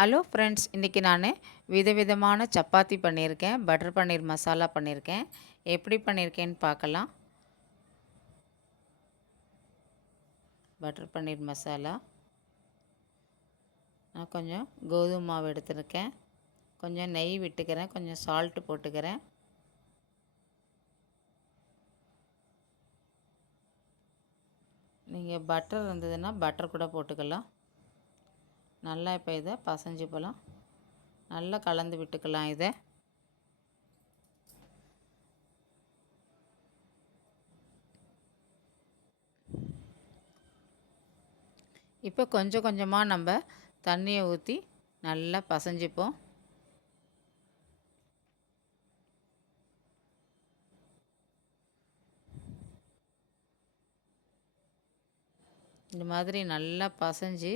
Hello friends, இன்றைக்கி நான் விதவிதமான சப்பாத்தி பண்ணியிருக்கேன். பட்டர் பன்னீர் மசாலா பண்ணியிருக்கேன். எப்படி பண்ணியிருக்கேன்னு பார்க்கலாம். பட்டர் பன்னீர் மசாலா நான் கொஞ்சம் கோதுமை மாவு எடுத்துருக்கேன். கொஞ்சம் நெய் விட்டுக்கிறேன், கொஞ்சம் சால்ட்டு போட்டுக்கிறேன். நீங்கள் பட்டர் இருந்ததுன்னா பட்டர் கூட போட்டுக்கலாம். நல்லா இப்போ இதை பசைஞ்சு போகலாம். நல்லா கலந்து விட்டுக்கலாம். இதை இப்போ கொஞ்சம் கொஞ்சமாக நம்ம தண்ணியை ஊற்றி நல்லா பசைஞ்சிப்போம். இந்த மாதிரி நல்லா பசைஞ்சு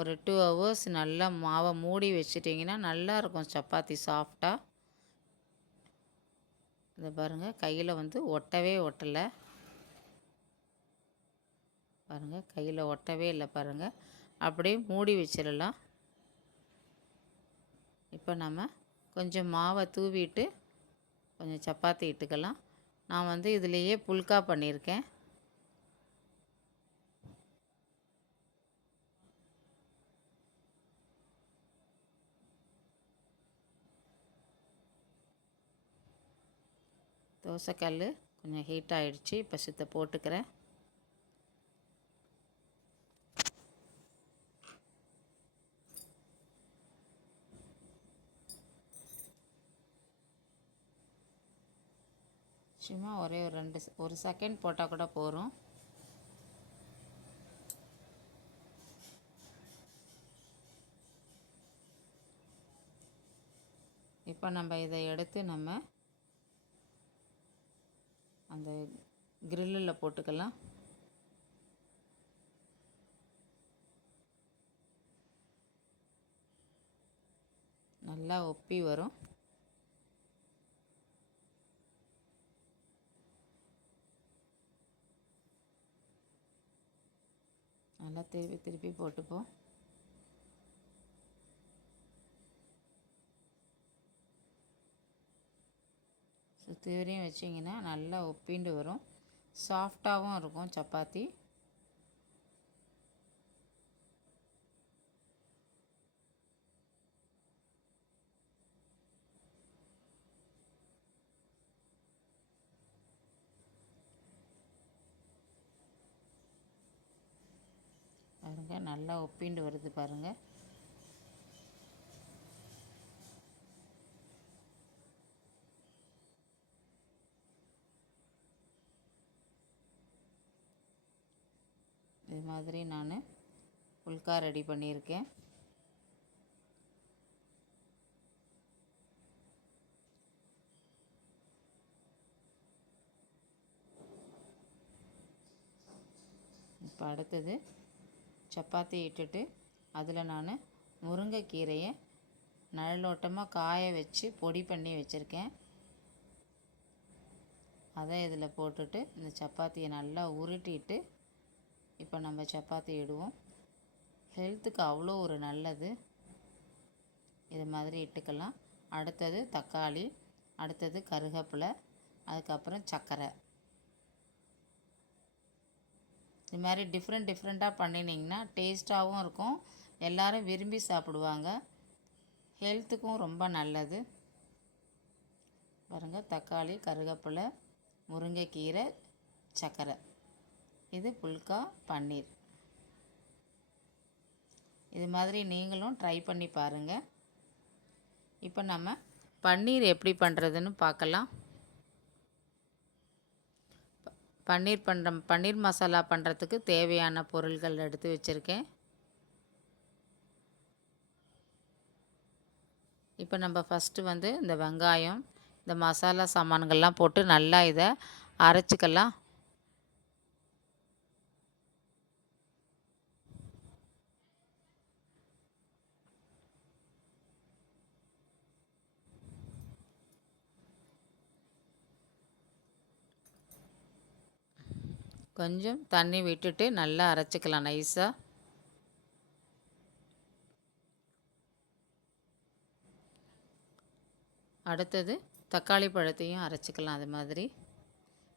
ஒரு 2 ஹவர்ஸ் நல்லா மாவை மூடி வச்சிட்டிங்கன்னா நல்லாயிருக்கும் சப்பாத்தி சாஃப்டாக. இதை பாருங்கள், கையில் ஒட்டவே ஒட்டலை. பாருங்கள், கையில் ஒட்டவே இல்லை. பாருங்கள், அப்படியே மூடி வச்சிடலாம். இப்போ நம்ம கொஞ்சம் மாவை தூவிட்டு கொஞ்சம் சப்பாத்தி இட்டுக்கலாம். நான் இதுலேயே புல்கா பண்ணியிருக்கேன். தோசைக்கல் கொஞ்சம் ஹீட் ஆகிடுச்சு. இப்போ சுத்த போட்டுக்கிறேன். சும்மா ஒரே ஒரு செகண்ட் போட்டால் கூட போதும். இப்போ நம்ம இதை எடுத்து நம்ம அந்த கிரில்லில் போட்டுக்கலாம். நல்லா ஒப்பி வரும். நல்லா திருப்பி திருப்பி போட்டுப்போம். சுற்றி வரையும் வச்சிங்கன்னா நல்லா ஒப்பிண்டு வரும். சாஃப்டாகவும் இருக்கும் சப்பாத்தி. பாருங்கள், நல்லா ஒப்பிண்டு வருது பாருங்கள். இது மாதிரி நான் புல்கா ரெடி பண்ணியிருக்கேன். இப்போ அடுத்தது சப்பாத்தி இட்டுட்டு அதில் நான் முருங்கைக்கீரையை நழலோட்டமாக காய வச்சு பொடி பண்ணி வச்சுருக்கேன். அதை இதில் போட்டுட்டு இந்த சப்பாத்தியை நல்லா உருட்டிட்டு இப்போ நம்ம சப்பாத்தி இடுவோம். ஹெல்த்துக்கு அவ்வளோ ஒரு நல்லது. இது மாதிரி இட்டுக்கலாம். அடுத்தது தக்காளி, அடுத்தது கருவேப்பிலை, அதுக்கப்புறம் சர்க்கரை. இது மாதிரி டிஃப்ரெண்ட்டாக பண்ணினீங்கன்னா டேஸ்ட்டாகவும் இருக்கும். எல்லோரும் விரும்பி சாப்பிடுவாங்க. ஹெல்த்துக்கும் ரொம்ப நல்லது. பாருங்கள், தக்காளி, கருவேப்பிலை, முருங்கைக்கீரை, சர்க்கரை. இது புல்கா பன்னீர். இது மாதிரி நீங்களும் ட்ரை பண்ணி பாருங்கள். இப்போ நம்ம பன்னீர் எப்படி பண்ணுறதுன்னு பார்க்கலாம். பன்னீர் மசாலா பண்ணுறதுக்கு தேவையான பொருட்கள் எடுத்து வச்சுருக்கேன். இப்போ நம்ம ஃபஸ்ட்டு இந்த வெங்காயம், இந்த மசாலா சாமான்கள்லாம் போட்டு நல்லா இதை அரைச்சிக்கலாம். கொஞ்சம் தண்ணி விட்டுட்டு நல்லா அரைச்சிக்கலாம் நைஸாக. அடுத்தது தக்காளி பழத்தையும் அரைச்சிக்கலாம். அது மாதிரி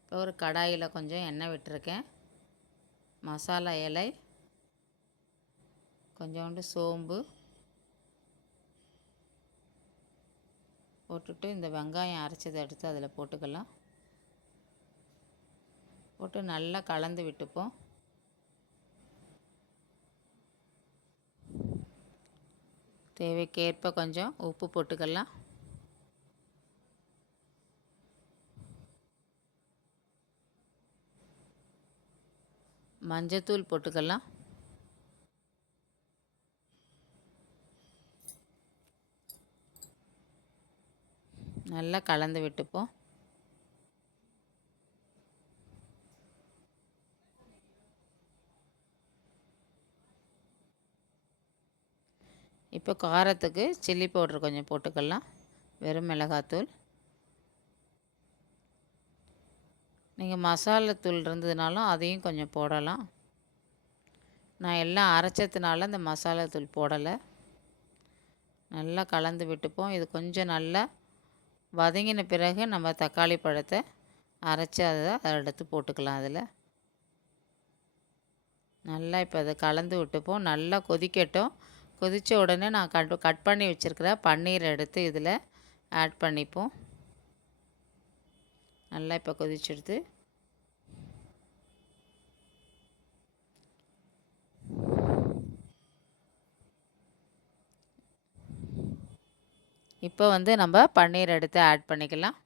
இப்போ ஒரு கடாயில் கொஞ்சம் எண்ணெய் விட்டுருக்கேன். மசாலா இலை, கொஞ்சோண்டு சோம்பு போட்டுட்டு இந்த வெங்காயம் அரைச்சதை எடுத்து அதில் போட்டுக்கலாம். போட்டு நல்லா கலந்து விட்டுப்போம். தேவைக்கேற்ப கொஞ்சம் உப்பு போட்டுக்கலாம். மஞ்சத்தூள் போட்டுக்கலாம். நல்லா கலந்து விட்டுப்போம். இப்போ காரத்துக்கு சில்லி பவுட்ரு கொஞ்சம் போட்டுக்கலாம். வெறும் மிளகாத்தூள். நீங்கள் மசாலாத்தூள் இருந்ததுனாலும் அதையும் கொஞ்சம் போடலாம். நான் எல்லாம் அரைச்சதுனால இந்த மசாலாத்தூள் போடலை. நல்லா கலந்து விட்டுப்போம். இது கொஞ்சம் நல்லா வதங்கின பிறகு நம்ம தக்காளி பழத்தை அரைச்சி அதை எடுத்து போட்டுக்கலாம். அதில் நல்லா இப்போ அதை கலந்து விட்டுப்போம். நல்லா கொதிக்கட்டும். கொதித்த உடனே நான் கட் பண்ணி வச்சுருக்கிற பன்னீர் எடுத்து இதில் ஆட் பண்ணிப்போம். நல்லா இப்போ கொதிச்சுடுது. இப்போ நம்ம பன்னீர் எடுத்து ஆட் பண்ணிக்கலாம்.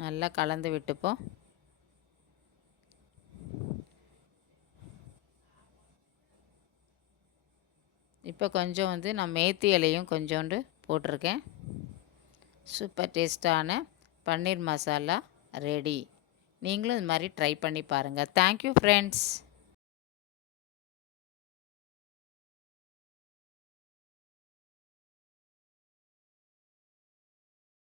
நல்லா கலந்து விட்டுப்போம். இப்போ கொஞ்சம் நான் மேத்தி இலையும் கொஞ்சோண்டு போட்டிருக்கேன். சூப்பர் டேஸ்ட்டான பன்னீர் மசாலா ரெடி. நீங்களும் இது மாதிரி ட்ரை பண்ணி பாருங்கள். Thank you friends.